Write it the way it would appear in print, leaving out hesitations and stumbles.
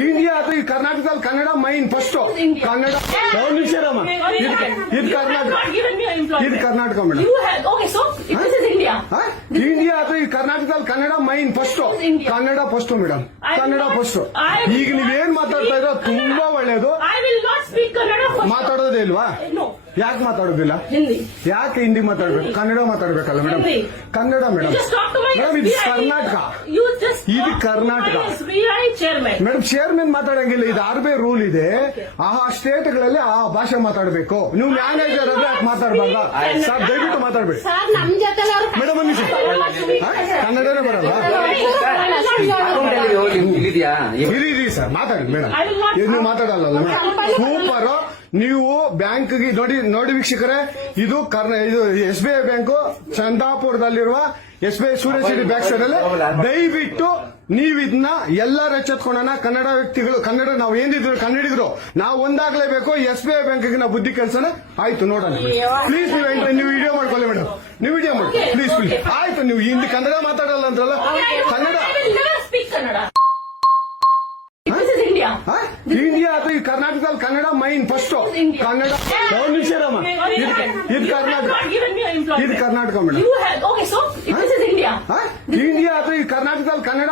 India ಅಥವಾ ಈ ಕರ್ನಾಟಕದಲ್ಲಿ ಕನ್ನಡ ಮೈನ್ ಫಸ್ಟ್ ಕನ್ನಡ ಒಂದು ನಿಮಿಷ ರಮ್ಮ ಇದು ಕರ್ನಾಟಕ ಇದು ಕರ್ನಾಟಕ ಮೇಡಮ್ ಇಂಡಿಯಾ ಅಥವಾ ಈ ಕರ್ನಾಟಕದಲ್ಲಿ Kannada main first Kannada first madam Kannada first ಈಗ ನೀವೇನ್ ಮಾತಾಡ್ತಾ ಇರೋ ತುಂಬಾ ಒಳ್ಳೇದು ಮಾತಾಡೋದೇ ಇಲ್ವಾ ಯಾಕೆ ಮಾತಾಡೋದಿಲ್ಲ ಯಾಕೆ ಹಿಂದಿ ಮಾತಾಡ್ಬೇಕು ಕನ್ನಡ ಮಾತಾಡ್ಬೇಕಲ್ಲ ಮೇಡಮ್ ಕನ್ನಡ ಮೇಡಮ್ ಮೇಡಮ್ ಇದು ಕರ್ನಾಟಕ ಇದು ಕರ್ನಾಟಕ ಮೇಡಮ್ ಚೇರ್ಮನ್ ಮಾತಾಡಂಗಿಲ್ಲ ಇದು ಆರ್ಬಿ ರೂಲ್ ಇದೆ ಆ ಸ್ಟೇಟ್ಗಳಲ್ಲಿ ಆ ಭಾಷೆ ಮಾತಾಡಬೇಕು ನೀವು ಮ್ಯಾನೇಜರ್ ಆದ್ರೆ ಯಾಕೆ ಮಾತಾಡಬಾರ್ದ ಸರ್ ದಯವಿಟ್ಟು ಮಾತಾಡ್ಬೇಡಿ ಮೇಡಮ್ ಒಂದು ನಿಮಿಷ ಕನ್ನಡನೇ ಬರಲ್ಲ ಇರಿ ಸರ್ ಮಾತಾಡಿ ಮೇಡಮ್ ನೀವು ಮಾತಾಡಲ್ಲ ಸೂಪರ್ ನೀವು ಬ್ಯಾಂಕ್ಗೆ ನೋಡಿ ವೀಕ್ಷಕರೇ ಇದು SBI ಬ್ಯಾಂಕು ಚಂದಾಪುರದಲ್ಲಿರುವ SBI ಸೂರ್ಯಸಿಟಿ ಬ್ಯಾಕ್ ಸೈಡ್ ಅಲ್ಲಿ ದಯವಿಟ್ಟು ನೀವು ಇದನ್ನ ಎಲ್ಲರೂ ಎಚ್ಚೆತ್ಕೊಳ್ಳೋಣ ಕನ್ನಡ ವ್ಯಕ್ತಿಗಳು ಕನ್ನಡ ನಾವು ಏನಿದ್ರು ಕನ್ನಡಿಗರು ನಾವು ಒಂದಾಗ್ಲೇಬೇಕು SBI ಬ್ಯಾಂಕ್ಗೆ ನಾವು ಬುದ್ಧಿ ಕಲ್ಸೋಣ ಆಯ್ತು ನೋಡೋಣ ಪ್ಲೀಸ್ ನೀವು ವಿಡಿಯೋ ಮಾಡ್ಕೊಳ್ಳಿ ಮೇಡಮ್ ನೀವು ವಿಡಿಯೋ ಮಾಡಿ ಪ್ಲೀಸ್ ಆಯ್ತು ನೀವು ಹಿಂದಿ ಕನ್ನಡ ಮಾತಾಡಲ್ಲ ಅಂದ್ರಲ್ಲ ಕನ್ನಡ ಇಂಡಿಯಾ ಅಥವಾ ಈ ಕರ್ನಾಟಕದಲ್ಲಿ ಕನ್ನಡ ಮೈನ್ ಫಸ್ಟ್ ಕನ್ನಡ ಒಂದು ನಿಮಿಷ ರಮ್ಮ ಇದು ಕರ್ನಾಟಕ ಇದು ಕರ್ನಾಟಕ ಮೇಡಮ್ ಇಂಡಿಯಾ ಅಥವಾ ಈ ಕರ್ನಾಟಕದಲ್ಲಿ ಕನ್ನಡ